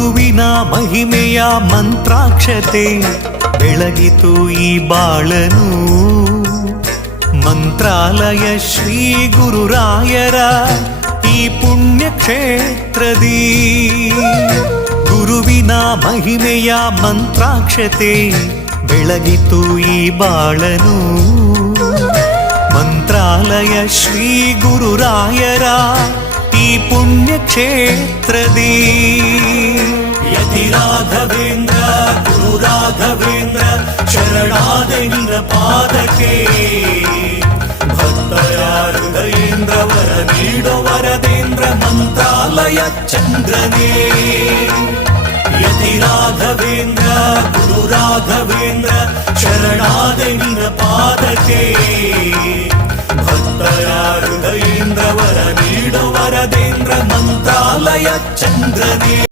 ಗುರುವಿನ ಮಹಿಮೆಯ ಮಂತ್ರಾಕ್ಷತೆ ಬೆಳಗಿತು ಈ ಬಾಳನು. ಮಂತ್ರಾಲಯ ಶ್ರೀ ಗುರುರಾಯರ ಈ ಪುಣ್ಯ ಕ್ಷೇತ್ರದಿ ಗುರುವಿನ ಮಹಿಮೆಯ ಮಂತ್ರಾಕ್ಷತೆ ಬೆಳಗಿತು ಈ ಬಾಳನು. ಮಂತ್ರಾಲಯ ಶ್ರೀ ಗುರುರಾಯರ ಈ ಪುಣ್ಯ ಕ್ಷೇತ್ರದಿ ಯತಿ ರಾಘವೇಂದ್ರ ಗುರು ರಾಘವೇಂದ್ರ ಶರಣಾದ ನಿನ್ನ ಪಾದಕ್ಕೆ. ಭಕ್ತರ ಹೃದಯೇಂದ್ರ ವರ ನೀಡೋ ವರದೇಂದ್ರ ಮಂತ್ರಾಲಯ ಚಂದ್ರನೇ. ಯತಿ ರಾಘವೇಂದ್ರ ಗುರು ರಾಘವೇಂದ್ರ ಶರಣಾದ ನಿನ್ನ ಪಾದಕ್ಕೆ. ಭಕ್ತರ ಹೃದಯೇಂದ್ರ ವರ ನೀಡೋ ವರದೇಂದ್ರ ಮಂತ್ರಾಲಯ ಚಂದ್ರನೇ.